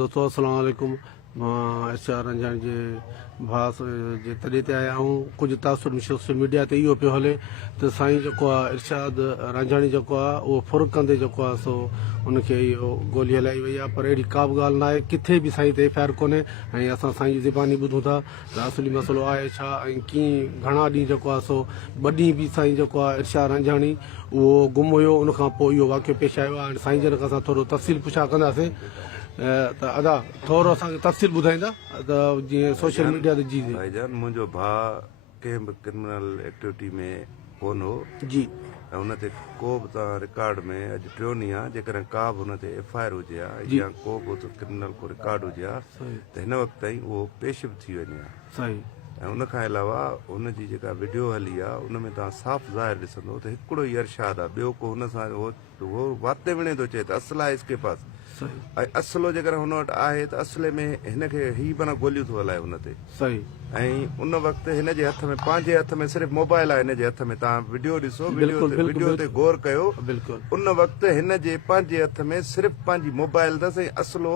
दोस्तों अस्सलाम वालेकुम मां इरशाद रंजानी जे भास जे तॾहिं ते आया आहियूं कुझु तासुर सोशल मीडिया ते इहो पियो हले त साईं जेको आहे इरशाद रंजानी जेको आहे उहो फुर कंदे जेको आहे सो उनखे इहो गोली हलाई वई आहे पर अहिड़ी का बि ॻाल्हि न आहे किथे बि साईं ते एफ आई आर कोन्हे ऐं असां साईं जी ज़बानी ॿुधूं था त असली मसइलो आहे छा ऐं कीअं घणा ॾींहं जेको आहे सो ॿ ॾींहं बि साईं जेको आहे इरशाद रंजानी उहो गुम हुयो उनखां पोइ इहो वाक़ियो पेश आयो आहे ऐं साईं जन खां असां थोरो तफ़सील पुछा कंदासीं त अदा थोरो असांखे तफ़सील ॿुधाईंदा त जीअं सोशल मीडिया ते जी भाईजान मुंहिंजो भाउ कंहिं बि क्रिमिनल एक्टिविटी में कोन हो जी ऐं हुन ते को बि तव्हां रिकॉर्ड में अॼु टियों ॾींहुं आहे जेकॾहिं का बि हुन ते एफ आई आर हुजे हा या को बि क्रिमिनल को रिकॉर्ड हुजे हा त हिन वक़्त ताईं उहो पेश बि थी वञे हा सही ऐं उनखां अलावा हुनजी जेका वीडियो हली आहे उन में तव्हां साफ़ ज़ाहिर ॾिसंदो त हिकिड़ो ई इरशाद आहे ॿियो को हुन सां उहो वाते विणे थो चए त असुल आहे इसके पास ऐं असुलो जेकॾहिं हुन वटि आहे त असुले में हिनखे ही माना गोलियूं थो हलाए हुन ते सही ऐं उन वक़्तु हिन जे हथ में पंहिंजे हथ में सिर्फ़ु मोबाइल आहे हिन जे हथ में तव्हां वीडियो ॾिसो वीडियो ते गौर कयो बिल्कुलु उन वक़्तु हिन जे पंहिंजे हथ में सिर्फ़ु पंहिंजी मोबाइल अथसि ऐं असुलो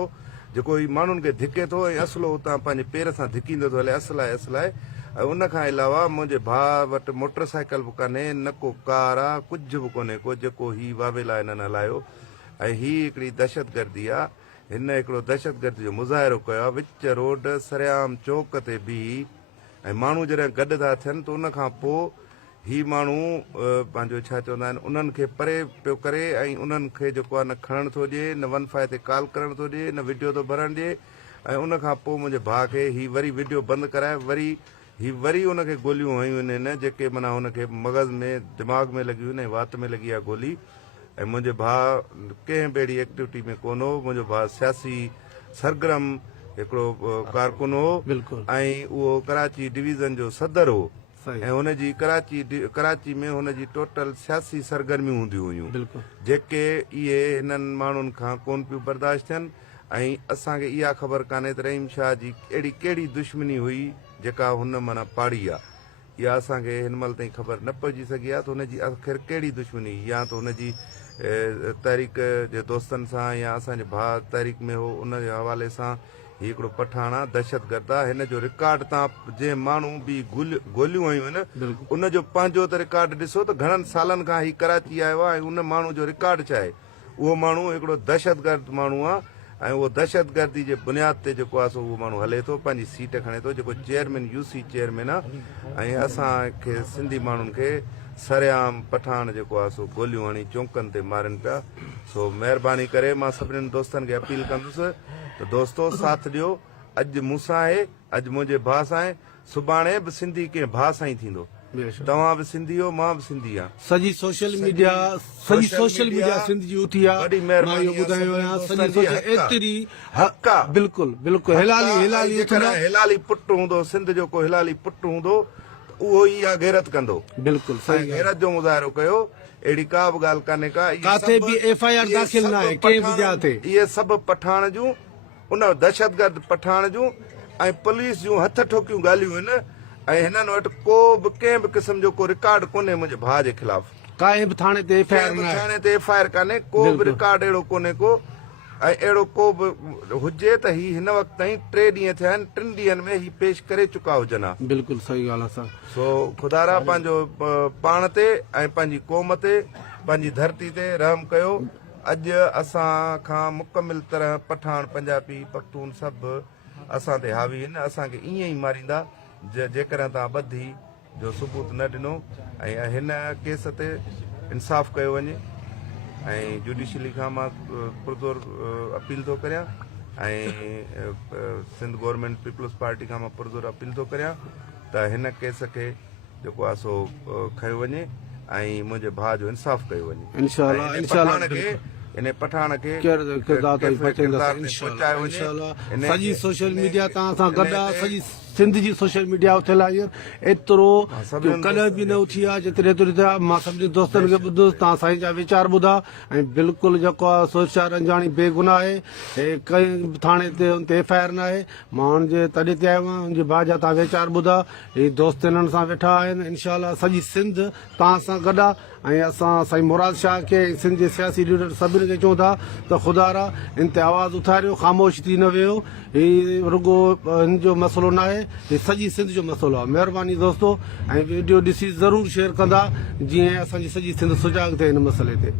जेको ही माण्हुनि खे धिके थो ऐं असुलो उतां पंहिंजे पेर सां धिकींदो थो हले असुल आहे ऐं उनखां अलावा मुंहिंजे भाउ वटि मोटर साइकिल बि कान्हे न को कार आहे कुझु बि कोन्हे को जेको ही वावेला हिननि हलायो ऐं ही हिकिड़ी दहशतगर्दी आहे हिन हिकिड़ो दहशतगर्दी जो मुज़ाहिरो कयो आहे विच रोड सरियाम चौक ते बीही ऐं माण्हू जॾहिं गॾु था थियनि त उनखां पोइ ही माण्हू पंहिंजो छा चवंदा आहिनि उन्हनि खे परे पियो करे ऐं उन्हनि खे जेको आहे न खणण थो ॾिए न वन फाए ते कॉल करण थो ॾिए न वीडियो थो भरणु ॾिए ऐं उनखां पोइ मुंहिंजे भाउ खे ही वरी वीडियो बंदि कराए वरी उनखे गोलियूं हयूं आहिनि जेके माना हुनखे मग़ज़ में दिमाग़ में लॻियूं आहिनि ऐं वात में लॻी आहे गोली ऐं मुंहिंजे भाउ कंहिं बि अहिड़ी एक्टिविटी में कोन हो मुंहिंजो भाउ सियासी सरगर्म हिकिड़ो कारकुन हो ऐं उहो कराची डिवीज़न जो सदर हो ऐं हुनजी कराची में हुनजी टोटल सियासी सरगर्मियूं हूंदियूं हुयूं जेके इहे हिननि माण्हुनि खां कोन पियूं बर्दाश्त थियनि ऐं असांखे इहा ख़बर कान्हे त रहीम शाह जी अहिड़ी कहिड़ी दुश्मनी हुई जेका हुन माना पाड़ी आहे इहा असांखे हिन महिल ताईं ख़बर न पइजी सघी आहे त हुनजी आख़िर कहिड़ी दुश्मनी या त हुनजी तहरीक जे दोस्तनि सां या असांजे भाउ तहरीक में हो उन जे हवाले सां हीउ हिकिड़ो पठाण आहे दहशतगर्द आहे हिन जो रिकॉर्ड तव्हां जंहिं माण्हू बि गोलियूं आयूं आहिनि उनजो पंहिंजो त रिकॉर्ड ॾिसो त घणनि सालनि खां हीउ कराची आयो आहे ऐं उन माण्हू जो रिकॉर्ड छा आहे उहो माण्हू हिकिड़ो दहशतगर्द माण्हू आहे ऐं उहो दहशतगर्दी जे बुनियाद ते जेको आहे सो उहो माण्हू हले थो पंहिंजी सीट खणे थो जेको चेयरमैन यूसी चेयरमैन आहे ऐं असांखे सिंधी माण्हुनि खे सरेआम पठाण जेको आहे सो गोलियूं हणी चौंकनि ते मारनि पिया सो महिरबानी करे मां सभिनीनि दोस्तनि खे अपील कंदुसि त दोस्तो साथ ॾियो अॼु मूंसां आहे अॼु मुंहिंजे भाउ सां आहे सुभाणे बि सिंधी कंहिं भाउ सां ई थींदो तव्हां बि सिंधी हो मां बि सिंधी आहियां सॼी सोशल मीडिया सिंध जी उथी आहे मां इहो ॿुधायो आहियां सॼी एतिरी हक़ आहे बिल्कुलु हिलाली पुटु हूंदो सिंध जो को हिलाली पुटु हूंदो उहो ई आहे गैरत कंदो बिल्कुलु सही गैरत जो मुज़ाहिरो कयो अहिड़ी का बि ॻाल्हि कान्हे का काथे बि एफ आई आर दाख़िल न आहे कंहिं बि जाइ ते इहे सभु पठाण जूं उन दहशतगर्द पठाण जूं ऐं पुलिस जूं हथ ठोकियूं ॻाल्हियूं आहिनि ऐं हिननि वटि को बि कंहिं बि क़िस्म जो को रिकॉर्ड कोन्हे मुंहिंजे भाउ जे ख़िलाफ़ काई बि थाणे ते एफ आई आर कान्हे को बि रिकॉर्ड अहिड़ो कोन्हे को ऐं अहिड़ो को बि हुजे त ही हिन वक़्त ताईं 3 ॾींहं थिया आहिनि 3 ॾींहंनि में ही पेश करे चुका हुजनि हा बिल्कुलु सही ॻाल्हि आहे सो ख़ुदारा पंहिंजो पाण ते ऐं पंहिंजी क़ौम ते पंहिंजी धरती ते रहम कयो अॼु असां खां मुकमिल तरह पठान पंजाबी पख्तून सभु असां ते हावी आहिनि असांखे ईअं ई मारींदा जेकॾहिं तव्हां ॿधी जो सबूत न ॾिनो ऐं हिन केस ते इंसाफ़ कयो वञे ऐं जुडिशली खां मां पुरज़ोर अपील थो करियां ऐं सिंध गवर्नमेंट पीपल्स पार्टी खां मां पुरज़ोर अपील थो करियां त हिन केस खे जेको आहे सो खयो वञे ऐं मुंहिंजे भाउ जो इंसाफ़ कयो वञे इन पठाण खे सॼी सोशल मीडिया तव्हां सां गॾु आहे सॼी सिंध जी सोशल मीडिया उथियल आहे हींअर एतिरो सभिनीनि कॾहिं बि न उथी आहे जेतिरे एतिरी थिया मां सभिनी दोस्तनि खे ॿुधुसि तव्हां साईं जा वीचार ॿुधा ऐं बिल्कुलु जेको आहे सुरक्षा रंजाणी बेगुनाह आहे हे कंहिं बि थाणे ते हुन ते FIR न आहे मां हुनजे तॾहिं ते आयो आहियां हुनजे भाउ जा तव्हां वीचार ॿुधा हे दोस्त हिननि सां वेठा आहिनि इनशाला सॼी सिंध तव्हां सां गॾु आहे ऐं असां साईं मुराद शाह खे सिंध जे सियासी लीडर सभिनी खे चऊं था त ख़ुदा रा इन ते आवाज़ उथारियो ख़ामोश थी न वियो हीउ रुगो हिन जो मसइलो न आहे हीउ सॼी सिंध जो मसइलो आहे महिरबानी दोस्तो ऐं वीडियो ॾिसी ज़रूरु शेयर कंदा जीअं असांजी सॼी सिंध सुजाॻ थिए हिन मसइले ते